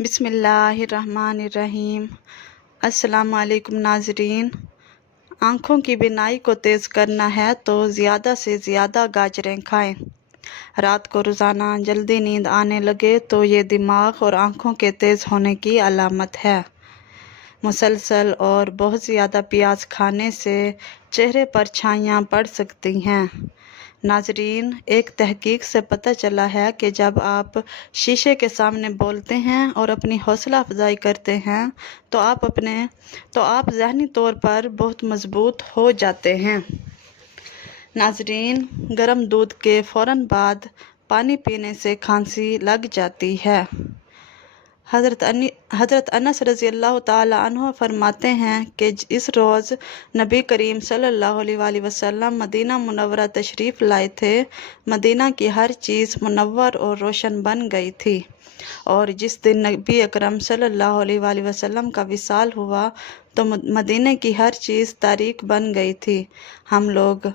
بسم اللہ الرحمن الرحیم۔ السلام علیکم ناظرین۔ آنکھوں کی بینائی کو تیز کرنا ہے تو زیادہ سے زیادہ گاجریں کھائیں۔ رات کو روزانہ جلدی نیند آنے لگے تو یہ دماغ اور آنکھوں کے تیز ہونے کی علامت ہے۔ مسلسل اور بہت زیادہ پیاز کھانے سے چہرے پر چھائیاں پڑ سکتی ہیں۔ ناظرین، ایک تحقیق سے پتہ چلا ہے کہ جب آپ شیشے کے سامنے بولتے ہیں اور اپنی حوصلہ افزائی کرتے ہیں تو آپ ذہنی طور پر بہت مضبوط ہو جاتے ہیں۔ ناظرین، گرم دودھ کے فوراً بعد پانی پینے سے کھانسی لگ جاتی ہے۔ حضرت انس رضی اللہ تعالی عنہ فرماتے ہیں کہ اس روز نبی کریم صلی اللہ علیہ وآلہ وسلم مدینہ منورہ تشریف لائے تھے۔ مدینہ کی ہر چیز منور اور روشن بن گئی تھی، اور جس دن نبی اکرم صلی اللہ علیہ وآلہ وسلم کا وصال ہوا تو مدینہ کی ہر چیز تاریک بن گئی تھی۔ ہم لوگ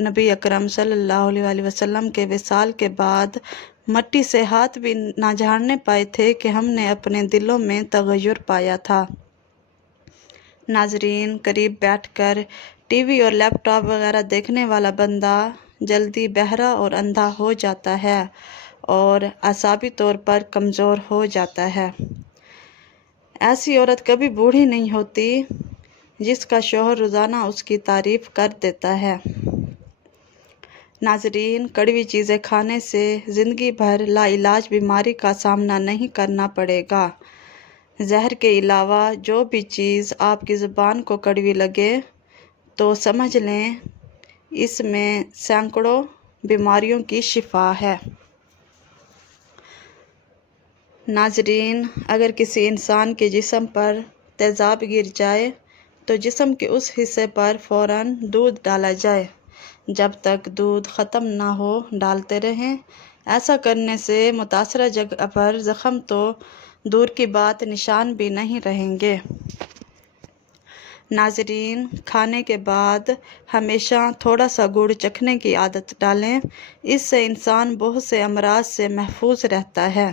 نبی اکرم صلی اللہ علیہ وآلہ وسلم کے وصال کے بعد مٹی سے ہاتھ بھی نہ جھاڑنے پائے تھے کہ ہم نے اپنے دلوں میں تغیر پایا تھا۔ ناظرین، قریب بیٹھ کر ٹی وی اور لیپ ٹاپ وغیرہ دیکھنے والا بندہ جلدی بہرا اور اندھا ہو جاتا ہے اور اعصابی طور پر کمزور ہو جاتا ہے۔ ایسی عورت کبھی بوڑھی نہیں ہوتی جس کا شوہر روزانہ اس کی تعریف کر دیتا ہے۔ ناظرین، کڑوی چیزیں کھانے سے زندگی بھر لا علاج بیماری کا سامنا نہیں کرنا پڑے گا۔ زہر کے علاوہ جو بھی چیز آپ کی زبان کو کڑوی لگے تو سمجھ لیں اس میں سینکڑوں بیماریوں کی شفا ہے۔ ناظرین، اگر کسی انسان کے جسم پر تیزاب گر جائے تو جسم کے اس حصے پر فوراً دودھ ڈالا جائے۔ جب تک دودھ ختم نہ ہو ڈالتے رہیں۔ ایسا کرنے سے متاثرہ جگہ پر زخم تو دور کی بات نشان بھی نہیں رہیں گے۔ ناظرین، کھانے کے بعد ہمیشہ تھوڑا سا گڑ چکھنے کی عادت ڈالیں۔ اس سے انسان بہت سے امراض سے محفوظ رہتا ہے۔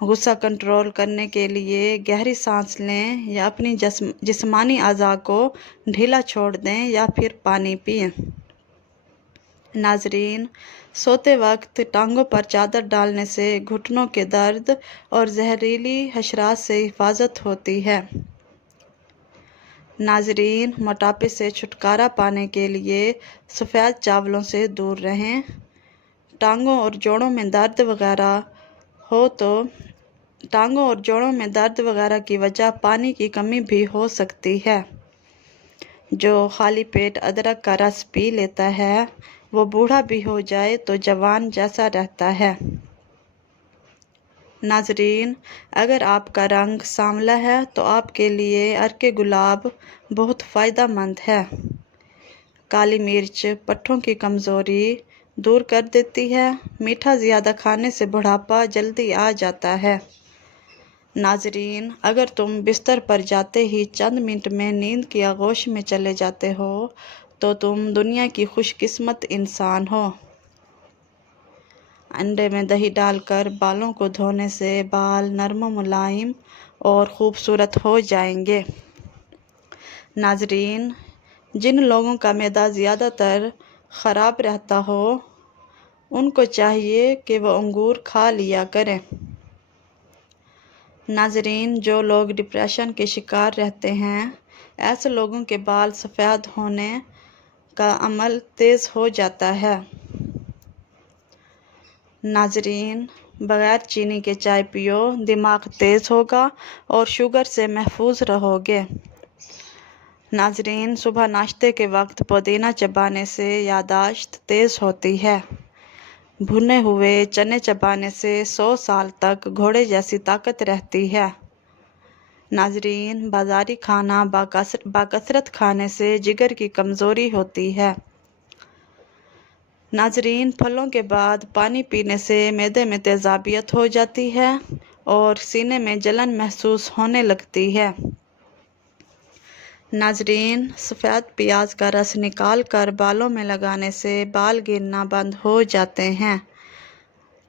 غصہ کنٹرول کرنے کے لیے گہری سانس لیں یا اپنی جسمانی اعضاء کو ڈھیلا چھوڑ دیں یا پھر پانی پئیں۔ ناظرین، سوتے وقت ٹانگوں پر چادر ڈالنے سے گھٹنوں کے درد اور زہریلی حشرات سے حفاظت ہوتی ہے۔ ناظرین، موٹاپے سے چھٹکارا پانے کے لیے سفید چاولوں سے دور رہیں۔ ٹانگوں اور جوڑوں میں درد وغیرہ کی وجہ پانی کی کمی بھی ہو سکتی ہے۔ جو خالی پیٹ ادرک کا رس پی لیتا ہے وہ بوڑھا بھی ہو جائے تو جوان جیسا رہتا ہے۔ ناظرین، اگر آپ کا رنگ سانولا ہے تو آپ کے لیے عرق گلاب بہت فائدہ مند ہے۔ کالی مرچ پٹھوں کی کمزوری دور کر دیتی ہے۔ میٹھا زیادہ کھانے سے بڑھاپا جلدی آ جاتا ہے۔ ناظرین، اگر تم بستر پر جاتے ہی چند منٹ میں نیند کی آغوش میں چلے جاتے ہو تو تم دنیا کی خوش قسمت انسان ہو۔ انڈے میں دہی ڈال کر بالوں کو دھونے سے بال نرم و ملائم اور خوبصورت ہو جائیں گے۔ ناظرین، جن لوگوں کا معدہ زیادہ تر خراب رہتا ہو ان کو چاہیے کہ وہ انگور کھا لیا کریں۔ ناظرین، جو لوگ ڈپریشن کے شکار رہتے ہیں ایسے لوگوں کے بال سفید ہونے کا عمل تیز ہو جاتا ہے۔ ناظرین، بغیر چینی کے چائے پیو، دماغ تیز ہوگا اور شوگر سے محفوظ رہو گے۔ ناظرین، صبح ناشتے کے وقت پودینہ چبانے سے یادداشت تیز ہوتی ہے۔ بھنے ہوئے چنے چبانے سے 100 سال تک گھوڑے جیسی طاقت رہتی ہے۔ ناظرین، بازاری کھانا بکثرت کھانے سے جگر کی کمزوری ہوتی ہے۔ ناظرین، پھلوں کے بعد پانی پینے سے معدے میں تیزابیت ہو جاتی ہے اور سینے میں جلن محسوس ہونے لگتی ہے۔ ناظرین، سفید پیاز کا رس نکال کر بالوں میں لگانے سے بال گرنا بند ہو جاتے ہیں۔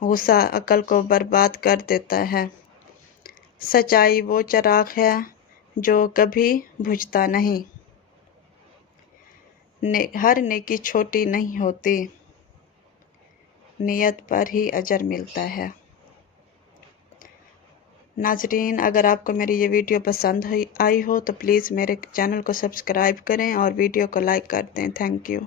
غصہ عقل کو برباد کر دیتا ہے۔ سچائی وہ چراغ ہے جو کبھی بجھتا نہیں۔ ہر نیکی چھوٹی نہیں ہوتی، نیت پر ہی اجر ملتا ہے۔ ناظرین، اگر آپ کو میری یہ ویڈیو پسند آئی ہو تو پلیز میرے چینل کو سبسکرائب کریں اور ویڈیو کو لائک کر دیں۔ Thank you.